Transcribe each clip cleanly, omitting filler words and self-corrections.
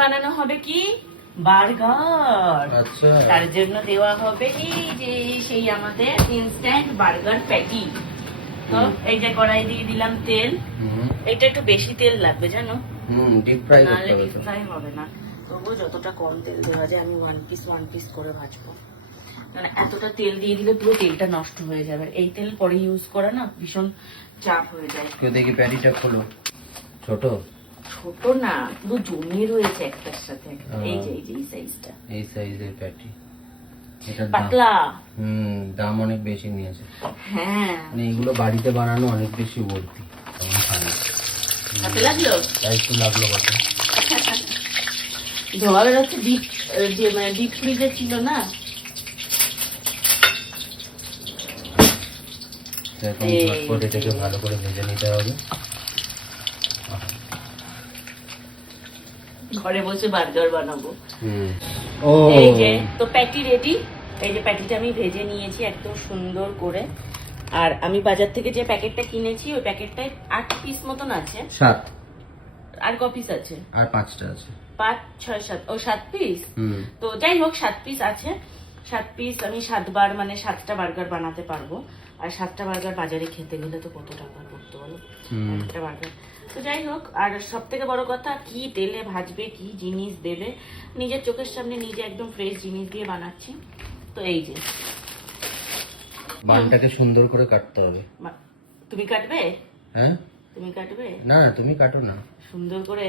বানানো হবে কি বার্গার। আচ্ছা, তার জন্য দেওয়া হবে এই যে সেই আমাদের ইনস্ট্যান্ট বার্গার প্যাটি। তো এই যে কড়াই দিয়ে দিলাম তেল। এটা একটু বেশি তেল লাগবে জানো, ডিপ ফ্রাই করতে নাহলে হবে ডিপ তো। ফ্রাই হবে না। তবুও যতটা কম তেল দেওয়া যায় আমি ওয়ান পিস করে ভাজবো, মানে এতটা তেল দিয়ে দিলে পুরো তেলটা নষ্ট হয়ে যাবে। এই তেল পরে ইউজ করা না ভীষণ চাপ হয়ে যায়। কেউ দেখি প্যাটিটা খোলো। ছোট ছোট না, পুরো জমিয়ে রয়েছে একটার সাথে একটা। এই যে এই সাইজটা, এই সাইজের প্যাটি, এটা পাতলা। দাম অনেক বেশি নিয়েছে। হ্যাঁ, মানে এগুলো বাড়িতে বানানো অনেক বেশি ভর্তি, তেমন খায় না। হাতে লাগলো, তাই একটু লাগলো কত। ধোয়া বেরোচ্ছে। ডিপ যে মানে ডিপ ফ্রিজে ছিল না, এখন ঝটপট এটাকে ভালো করে ভেজে নিতে হবে। ঘরে বসে বার্গার বানাবো। ও এই যে তো প্যাটি রেডি। এই যে প্যাটিটা আমি ভেজে নিয়েছি একদম সুন্দর করে। আর আমি বাজার থেকে যে প্যাকেটটা কিনেছি ওই প্যাকেটটায় 8 পিস মতন আছে। 7 আর ক পিস আছে? আর 5টা আছে। 5, 6, 7, ও 7 পিস। তো যাই হোক 7 পিস আছে। 7 পিস আমি 7 বার মানে 7টা বার্গার বানাতে পারবো। আর 7টা বার্গার বাজারে খেতে গেলে তো কত টাকা পড়তো বলো একটা বার্গার। তো যাই হোক, আর সব থেকে বড় কথা কি তেলে ভাজবে, কি জিনিস দেবে, নিজের চোখের সামনে নিজে একদম ফ্রেশ জিনিস দিয়ে বানাচ্ছি। তো এই যে বানটাকে সুন্দর করে কাটতে হবে। তুমি কাটবে? হ্যাঁ, তুমি কাটবে? না না তুমি কাটো না, সুন্দর করে।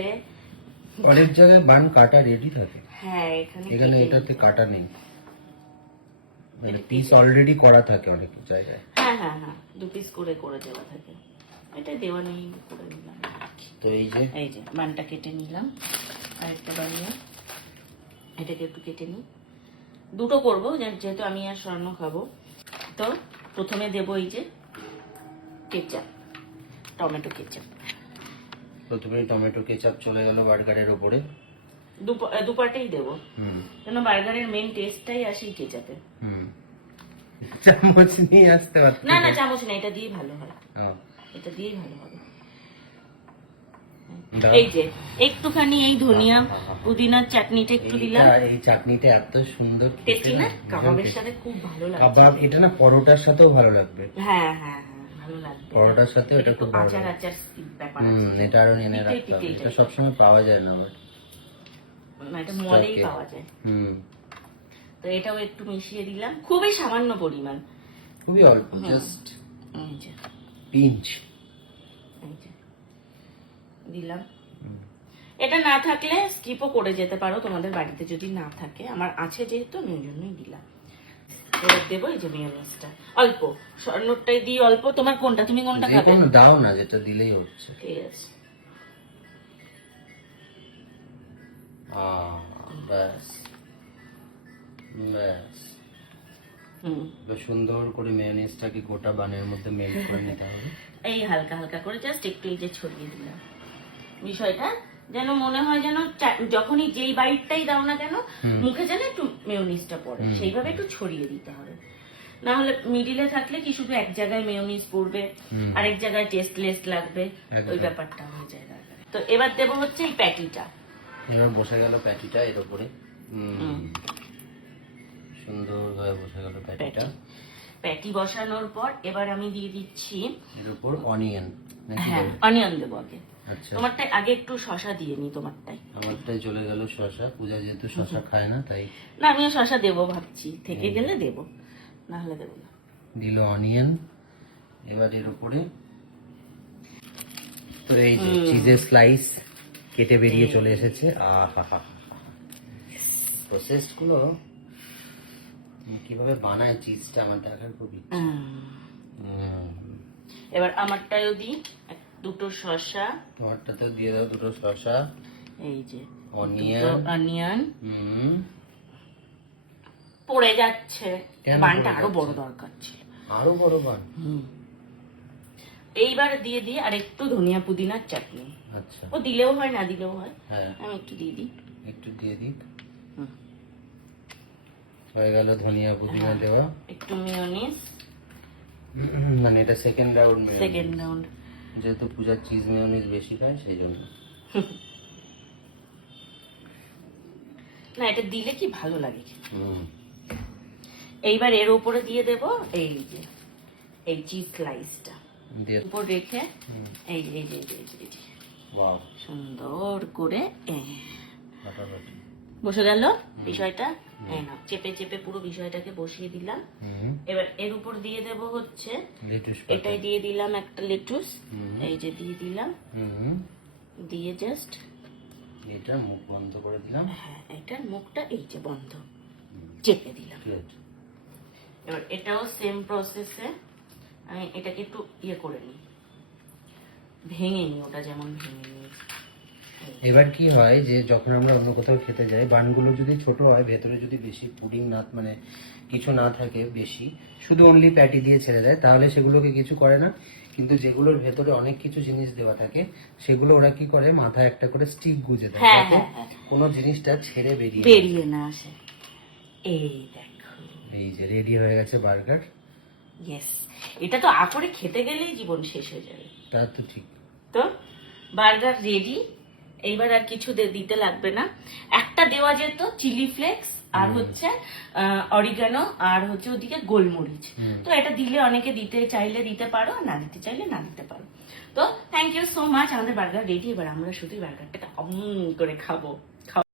অনেক জায়গায় বান কাটা রেডি থাকে। হ্যাঁ, এখানে এটাতে কাটা নেই, মানে পিস অলরেডি করা থাকে অনেক জায়গায়। হ্যাঁ হ্যাঁ হ্যাঁ, 2 পিস করে দেওয়া থাকে। এটা দেওয়া নেই, করে নিলাম। তো এই যে বানটা কেটে নিলাম। আর একটা বানিয়ে এটাকে একটু কেটে নিই। দুটো করবো যেহেতু আমি আর স্বর্ণ খাবো। তো প্রথমে দেবো এই যে কেচাপ, টমেটো কেচাপ। প্রথমে টমেটো কেচাপ চলে গেল বার্গারের ওপরে। দুপাটেই দেবো, কেন বার্গারের মেন টেস্টটাই আসে কেচাপে। চামচ নিয়ে আসতে পারছি না না, চামচ না, এটা দিয়েই ভালো হয়। এটা দিয়েই ভালো হবে। এই যে একটুখানি এই ধনিয়া পুদিনার চাটনিটা একটু দিলাম। এই চাটনিটা এত সুন্দর টেস্টি না, কাবাবের সাথে খুব ভালো লাগে। কাবাব এটা না পরোটার সাথেও ভালো লাগবে। হ্যাঁ হ্যাঁ হ্যাঁ, ভালো লাগবে পরোটার সাথে এটা খুব ভালো আচার লাগবে। আচার ব্যাপার আছে। এটা আরো এনে রাখতে হবে, এটা সবসময় পাওয়া যায় না আবার, এটা মলেই পাওয়া যায়। তো এটাও একটু মিশিয়ে দিলাম, খুবই সামান্য পরিমাণ, খুবই অল্প, জাস্ট পিঞ্চ দিলাম। এটা না থাকলে স্কিপও করে যেতে পারো তোমাদের বাড়িতে যদি না থাকে। আমার আছে যেহেতু আমি ওই জন্যই দিলাম। এবার দেবো এই যে মেয়োনিজটা অল্প, স্বর্ণটাই দিই অল্প। তোমার কোনটা, তুমি কোনটা খাবে? দাও না, যেটা দিলেই হচ্ছে। ঠিক আছে, ব্যাস ব্যাস। সুন্দর করে মেয়োনিজটাকে গোটা বানের মধ্যে মেল্ট করে নিতে হবে। এই হালকা হালকা করে জাস্ট একটু এই যে ছড়িয়ে দিলাম। বিষয়টা যেন মনে হয় যেন যখনই যেই বাইটটাই দাও না কেন মুখে যেন একটু মেয়োনিজটা পড়ে, সেইভাবে একটু ছড়িয়ে দিতে হবে। না হলে মিডিলে থাকলে কি শুধু এক জায়গায় মেয়োনিজ পড়বে, আরেক জায়গায় টেস্টলেস লাগবে, ওই ব্যাপারটা হয়ে যায়। তো এবার দেবো হচ্ছে এই প্যাটিটা। এবার বসে গেল প্যাটিটা এর উপরে, সুন্দরভাবে বসে গেল প্যাটিটা। প্যাটি বসানোর পর এবার আমি দিয়ে দিচ্ছি এর উপর অনিয়ন। হ্যাঁ, অনিয়ন দেবো আগে। আচ্ছা, তোমারটাই আগে একটু শসা দিয়ে নি। তোমারটাই, আমারটাই চলে গেল শসা। পূজা যেহেতু শসা খায় না তাই। না, আমিও শসা দেবো ভাবছি, থেকে গেলে দেবো, না হলে দেবো না। দিল অনিয়ন। এবার এর উপরে তো এই যে চিজের স্লাইস কেটে বেরিয়ে চলে এসেছে। আহা, প্রসেস গুলো কিভাবে বানায় চিজটা আমার দেখার খুব ইচ্ছা। এবার আমারটাও দিই দুটো শসা। তোমারটাতেও দিয়ে দাও দুটো শসা। এই যে অনিয়ন পড়ে যাচ্ছে, বানটা আরো বড় দরকার ছিল, আরো বড় বান। এইবার দিয়ে দিই আর একটু ধনিয়া পুদিনার চাটনি। আচ্ছা, ও দিলেও হয় না দিলেও হয়, হ্যাঁ আমি একটু দিয়ে দিই। একটু দিয়ে দিই। হয়ে গেল ধনিয়া পুদিনা দেওয়া। একটু মেয়োনিজ, মানে এটা সেকেন্ড রাউন্ড। যেহেতু পূজার চিজ মেয়োনিজ বেশি খায় সেই জন্য। না এটা দিলে কি ভালো লাগে খেতে। হুম এইবার এর উপরে দিয়ে দেব এই যে এই চিজ স্লাইসটা দিয়ে উপর রেখে এই যে এই যে এই যে, এই যে ওয়াও সুন্দর করে ফাটাফাটি বসে গেল বিষয়টা। এই না চেপে চেপে পুরো বিষয়টাকে বসিয়ে দিলাম। এবার এর উপর দিয়ে দেব হচ্ছে লেটুস এটাই দিয়ে দিলাম একটা লেটুস, এই যে দিয়ে দিলাম, দিয়ে জাস্ট এটা মুখ বন্ধ করে দিলাম। হ্যাঁ এটার মুখটা এই যে বন্ধ চেপে দিলাম। Good. এবার এটাও সেম প্রসেসে আমি এটাকে একটু ইয়ে করে নিই, ভেঙে নিই, ওটা যেমন ভেঙে নিয়েছি। এবার কি হয় যে যখন আমরা অন্য কোথাও খেতে যাই, বানগুলো যদি ছোট হয়, ভেতরে যদি বেশি পুডিং না মানে কিছু না থাকে বেশি, শুধু অনলি প্যাটি দিয়ে ছেড়ে দেয়, তাহলে সেগুলোকে কিছু করে না। কিন্তু যেগুলোর ভেতরে অনেক কিছু জিনিস দেওয়া থাকে সেগুলো ওরা কি করে, মাথায় একটা করে স্টিক গুজে দেয়, হ্যাঁ, যাতে হ্যাঁ, হ্যাঁ। কোনো জিনিসটা ছেড়ে বেরিয়ে বেরিয়ে না আসে। এই দেখো, এই যে রেডি হয়ে গেছে বার্গার। ইয়েস, এটা তো করে খেতে গেলেই জীবন শেষ হয়ে যাবে। তা তো ঠিক। তো বার্গার রেডি। এইবার আর কিছু দিতে লাগবে না। একটা দেওয়া যেত চিলি ফ্লেক্স আর হচ্ছে অরিগানো আর হচ্ছে ওদিকে গোলমরিচ। তো এটা দিলে অনেকে দিতে চাইলে দিতে পারো, না দিতে চাইলে না দিতে পারো। তো থ্যাংক ইউ সো মাচ, আমাদের বার্গার রেডি। এবার আমরা শুধু বার্গারটাকে করে খাবো।